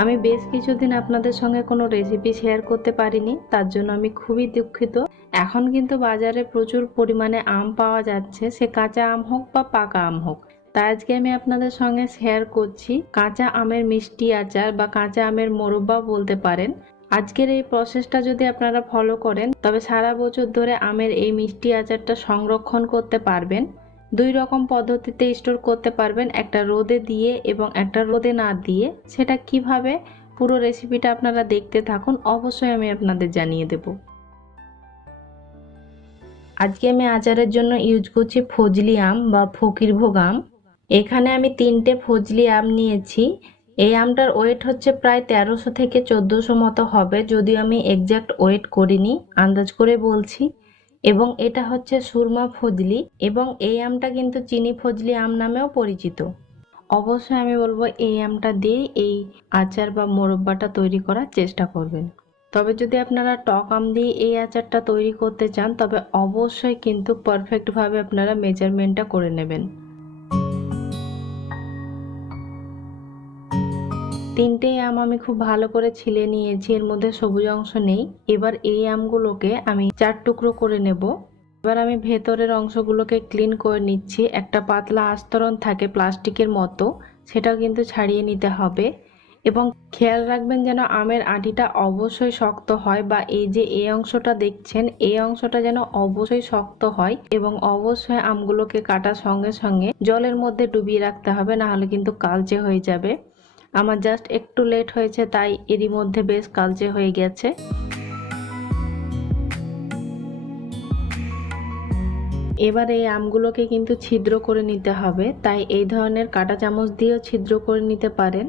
আমি বেশ কিছুদিন আপনাদের সঙ্গে কোনো রেসিপি শেয়ার করতে পারিনি, তার জন্য আমি খুবই দুঃখিত। এখন কিন্তু বাজারে প্রচুর পরিমাণে আম পাওয়া যাচ্ছে, সে কাঁচা আম হোক বা পাকা আম হোক। তাই আজকে আমি আপনাদের সঙ্গে শেয়ার করছি কাঁচা আমের মিষ্টি আচার বা কাঁচা আমের মোরব্বা বলতে পারেন। আজকের এই প্রসেসটা যদি আপনারা ফলো করেন তবে সারা বছর ধরে আমের এই মিষ্টি আচারটা সংরক্ষণ করতে পারবেন। দুই রকম পদ্ধতিতে স্টোর করতে পারবেন, একটা রোদে দিয়ে এবং একটা রোদে না দিয়ে। সেটা কিভাবে, পুরো রেসিপিটা আপনারা দেখতে থাকুন, অবশ্যই আমি আপনাদের জানিয়ে দেব। আজকে আমি আচারের জন্য ইউজ করছি ফজলি আম বা ফকিরভোগ আম। এখানে আমি 3টে ফজলি আম নিয়েছি। এই আমটার ওয়েট হচ্ছে প্রায় 1300 থেকে 1400 মতো হবে, যদিও আমি এক্সাক্ট ওয়েট করিনি, আন্দাজ করে বলছি। এবং এটা হচ্ছে সুরমা ফজলি, এবং এই আমটা কিন্তু চিনি ফজলি আম নামেও পরিচিত। অবশ্যই আমি বলবো এই আমটা দিয়ে এই আচার বা মোরব্বাটা তৈরি করার চেষ্টা করবেন। তবে যদি আপনারা টক আম দিয়ে এই আচারটা তৈরি করতে চান তবে অবশ্যই কিন্তু পারফেক্টভাবে আপনারা মেজারমেন্টটা করে নেবেন। 3টে আম আমি খুব ভালো করে ছিলে নিয়েছি, এর মধ্যে সবুজ অংশ নেই। এবার এই আমগুলোকে আমি 4 টুকরো করে নেব। এবার আমি ভেতরের অংশগুলোকে ক্লিন করে নিচ্ছি। একটা পাতলা আস্তরণ থাকে প্লাস্টিকের মতো, সেটাও কিন্তু ছাড়িয়ে নিতে হবে। এবং খেয়াল রাখবেন যেন আমের আটিটা অবশ্যই শক্ত হয়, বা এই যে এই অংশটা দেখছেন এই অংশটা যেন অবশ্যই শক্ত হয়। এবং অবশ্যই আমগুলোকে কাটার সঙ্গে সঙ্গে জলের মধ্যে ডুবিয়ে রাখতে হবে, না হলে কিন্তু কালচে হয়ে যাবে। আমার জাস্ট একটু লেট হয়েছে, তাই এরই মধ্যে বেশ কালচে হয়ে গেছে। এবার এই আমগুলোকে কিন্তু ছিদ্র করে নিতে হবে, তাই এই ধরনের কাঁটা চামচ দিয়েও ছিদ্র করে নিতে পারেন।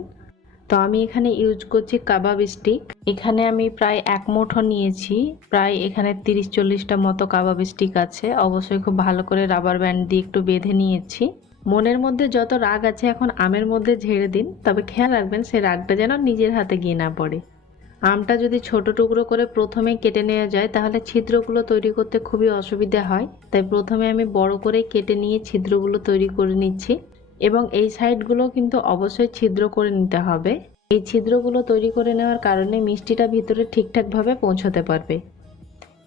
তো আমি এখানে ইউজ করছি কাবাব স্টিক। এখানে আমি প্রায় 1 মুঠো নিয়েছি, প্রায় এখানে 30-40টা মতো কাবাব স্টিক আছে। অবশ্যই খুব ভালো করে রাবার ব্যান্ড দিয়ে একটু বেঁধে নিয়েছি। মনের মধ্যে যত রাগ আছে এখন আমের মধ্যে ঝেড়ে দিন, তবে খেয়াল রাখবেন সে রাগটা যেন নিজের হাতে গিয়ে না পড়ে। আমটা যদি ছোট টুকরো করে প্রথমে কেটে নেওয়া যায় তাহলে ছিদ্রগুলো তৈরি করতে খুবই অসুবিধা হয়, তাই প্রথমে আমি বড় করে কেটে নিয়ে ছিদ্রগুলো তৈরি করে নিচ্ছি। এবং এই সাইডগুলো কিন্তু অবশ্যই ছিদ্র করে নিতে হবে। এই ছিদ্রগুলো তৈরি করে নেওয়ার কারণে মিষ্টিটা ভিতরে ঠিকঠাকভাবে পৌঁছাতে পারবে।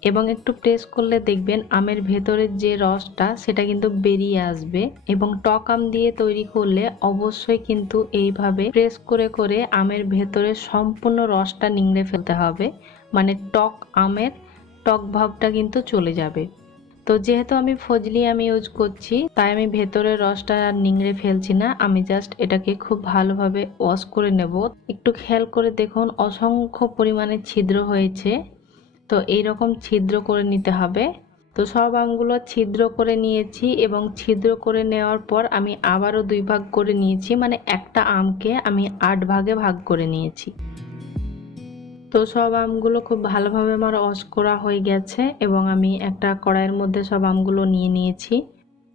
এবং একটু প্রেস করলে দেখবেন আমের ভেতরের যে রসটা সেটা কিন্তু বেরিয়ে আসবে। এবং টক আম দিয়ে তৈরি করলে অবশ্যই কিন্তু এইভাবে প্রেস করে করে আমের ভেতরে সম্পূর্ণ রসটা নিংড়ে ফেলতে হবে, মানে টক আমের টক ভাবটা কিন্তু চলে যাবে। তো যেহেতু আমি ফজলি আম ইউজ করছি তাই আমি ভেতরের রসটা আর নিংড়ে ফেলছি না, আমি জাস্ট এটাকে খুব ভালোভাবে ওয়াশ করে নেব। একটু খেয়াল করে দেখুন অসংখ্য পরিমাণে ছিদ্র হয়েছে, তো এইরকম ছিদ্র করে নিতে হবে। তো সব আমগুলো ছিদ্র করে নিয়েছি, এবং ছিদ্র করে নেওয়ার পর আমি আবারও 2 ভাগ করে নিয়েছি, মানে একটা আমকে আমি 8 ভাগে ভাগ করে নিয়েছি। তো সব আমগুলো খুব ভালোভাবে আমার ওয়াশ করা হয়ে গেছে, এবং আমি একটা কড়াইয়ের মধ্যে সব আমগুলো নিয়ে নিয়েছি।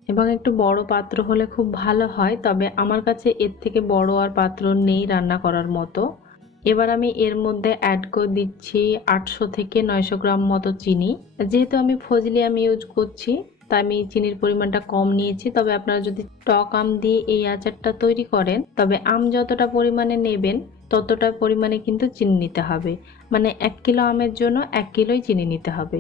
এবং একটু বড় পাত্র হলে খুব ভালো হয়, তবে আমার কাছে এর থেকে বড় আর পাত্র নেই রান্না করার মতো। এবার আমি এর মধ্যে অ্যাড করে দিচ্ছি 800 থেকে 900 গ্রাম মতো চিনি। যেহেতু আমি ফজলি আম ইউজ করছি তাই আমি চিনির পরিমাণটা কম নিয়েছি, তবে আপনারা যদি টক আম দিয়ে এই আচারটা তৈরি করেন তবে আম যতটা পরিমাণে নেবেন ততটা পরিমাণে কিন্তু চিনি নিতে হবে, মানে 1 কিলো আমের জন্য 1 কিলোই চিনি নিতে হবে।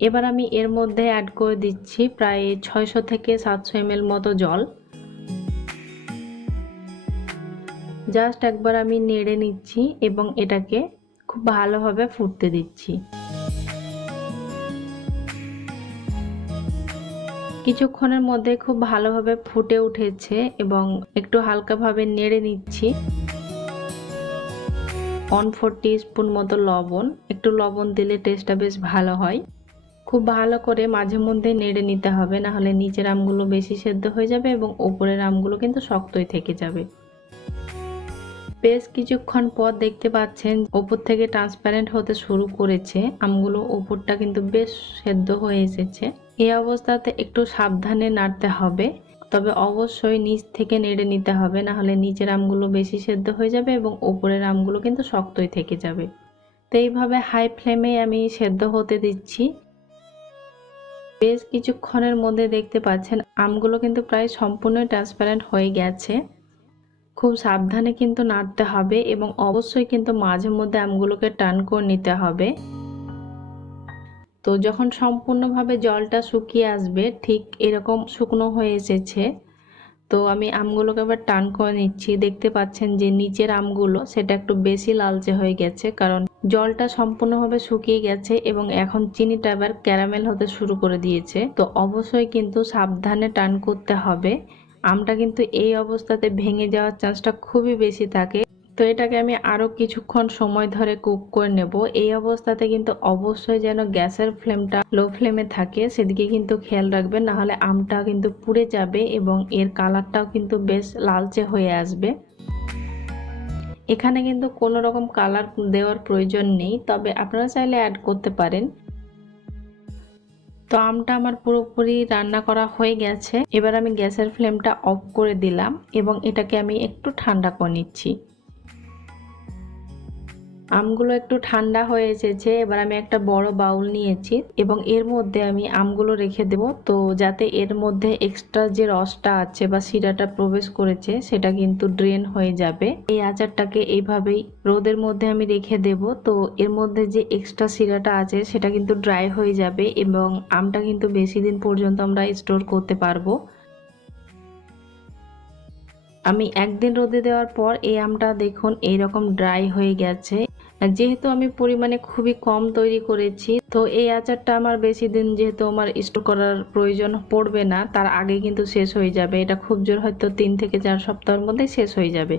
এবার আমি এর মধ্যে অ্যাড করে দিচ্ছি প্রায় 600 থেকে 700 ml মতো জল। জাস্ট একবার আমি নেড়ে নিচ্ছি এবং এটাকে খুব ভালোভাবে ফুটতে দিচ্ছি। কিছুক্ষণের মধ্যে খুব ভালোভাবে ফুটে উঠেছে এবং একটু হালকাভাবে নেড়ে নিচ্ছি। 1/4 টিস্পুন মতো লবণ, একটু লবণ দিলে টেস্টটা বেশ ভালো হয়। খুব ভালো করে মাঝে মধ্যে নেড়ে নিতে হবে, না হলে নিচের আমগুলো বেশি সেদ্ধ হয়ে যাবে এবং উপরের আমগুলো কিন্তু শক্তই থেকে যাবে। বেশ কিছুক্ষণ পর দেখতে পাচ্ছেন উপর থেকে ট্রান্সপারেন্ট হতে শুরু করেছে আমগুলো, উপরটা কিন্তু বেশ সেদ্ধ হয়ে এসেছে। এই অবস্থাতে একটু সাবধানে নাড়তে হবে, তবে অবশ্যই নিচ থেকে নেড়ে নিতে হবে, না হলে নিচের আমগুলো বেশি সেদ্ধ হয়ে যাবে এবং উপরের আমগুলো কিন্তু শক্তই থেকে যাবে। তো এইভাবে হাই ফ্লেমে আমি সেদ্ধ হতে দিচ্ছি। বেশ কিছুক্ষণের মধ্যে দেখতে পাচ্ছেন আমগুলো কিন্তু প্রায় সম্পূর্ণ ট্রান্সপারেন্ট হয়ে গেছে। খুব সাবধানে কিন্তু নাড়তে হবে এবং অবশ্যই কিন্তু মাঝে মধ্যে আমগুলোকে টান করে নিতে হবে। তো যখন সম্পূর্ণভাবে জলটা শুকিয়ে আসবে, ঠিক এরকম শুকনো হয়ে এসেছে, তো আমি আমগুলোকে আবার টান করে নিচ্ছি। দেখতে পাচ্ছেন যে নিচের আমগুলো সেটা একটু বেশি লালচে হয়ে গেছে, কারণ জলটা সম্পূর্ণভাবে শুকিয়ে গেছে এবং এখন চিনিটা আবার ক্যারামেল হতে শুরু করে দিয়েছে। তো অবশ্যই কিন্তু সাবধানে টান করতে হবে। আমটা কিন্তু এই অবস্থাতে ভেঙে যাওয়ার চান্সটা খুবই বেশি থাকে। তো এটাকে আমি আরো কিছুক্ষণ সময় ধরে কুক করে নেব। এই অবস্থাতে কিন্তু অবশ্যই যেন গ্যাসের ফ্লেমটা লো ফ্লেমে থাকে, সেদিকে কিন্তু খেয়াল রাখবেন, না হলে আমটা কিন্তু পুড়ে যাবে এবং এর কালারটাও কিন্তু বেশ লালচে হয়ে আসবে। এখানে কিন্তু কোনো রকম কালার দেওয়ার প্রয়োজন নেই, তবে আপনারা চাইলে অ্যাড করতে পারেন। তো আমটা আমার পুরোপুরি রান্না করা হয়ে গেছে। এবার আমি গ্যাসের ফ্লেমটা অফ করে দিলাম এবং এটাকে আমি একটু ঠান্ডা করে নিচ্ছি। আমগুলো একটু ঠান্ডা হয়ে এসেছে। এবার আমি একটা বড় বাউল নিয়েছি এবং এর মধ্যে আমি আমগুলো রেখে দেব, তো যাতে এর মধ্যে এক্সট্রা যে রসটা আছে বা শিরাটা প্রবেশ করেছে সেটা কিন্তু ড্রেন হয়ে যাবে। এই আচারটাকে এইভাবেই রোদের মধ্যে আমি রেখে দেব, তো এর মধ্যে যে এক্সট্রা শিরাটা আছে সেটা কিন্তু ড্রাই হয়ে যাবে এবং আমটা কিন্তু বেশি দিন পর্যন্ত আমরা স্টোর করতে পারবো। আমি একদিন রোদে দেওয়ার পর এই আমটা দেখুন এইরকম ড্রাই হয়ে গেছে। যেহেতু আমি পরিমাণে খুবই কম তৈরি করেছি, তো এই আচারটা আমার বেশি দিন যেহেতু আমার স্টোর করার প্রয়োজন পড়বে না, তার আগে কিন্তু শেষ হয়ে যাবে। এটা খুব জোর হয়তো 3 থেকে 4 সপ্তাহের মধ্যে শেষ হয়ে যাবে।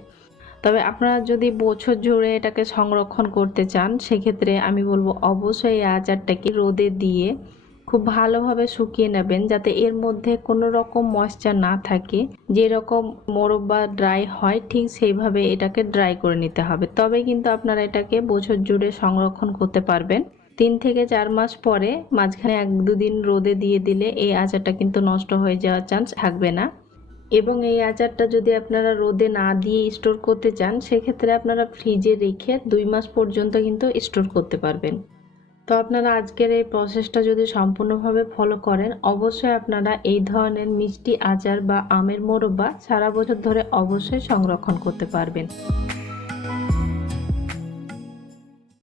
তবে আপনারা যদি বছর জুড়ে এটাকে সংরক্ষণ করতে চান, সেক্ষেত্রে আমি বলবো অবশ্যই এই আচারটাকে রোদে দিয়ে খুব ভালোভাবে শুকিয়ে নেবেন, যাতে এর মধ্যে কোনো রকম ময়েশ্চার না থাকে। যেরকম মোরব্বা ড্রাই হয় ঠিক সেইভাবে এটাকে ড্রাই করে নিতে হবে, তবে কিন্তু আপনারা এটাকে বছর জুড়ে সংরক্ষণ করতে পারবেন। 3 থেকে 4 মাস পরে মাঝখানে 1-2 দিন রোদে দিয়ে দিলে এই আচারটা কিন্তু নষ্ট হয়ে যাওয়ার চান্স থাকবে না। এবং এই আচারটা যদি আপনারা রোদে না দিয়ে স্টোর করতে চান, সেক্ষেত্রে আপনারা ফ্রিজে রেখে 2 মাস পর্যন্ত কিন্তু স্টোর করতে পারবেন। তো আপনারা আজকের এই প্রসেসটা যদি সম্পূর্ণভাবে ফলো করেন, অবশ্যই আপনারা এই ধরনের মিষ্টি আচার বা আমের মোরব্বা সারা বছর ধরে অবশ্যই সংরক্ষণ করতে পারবেন।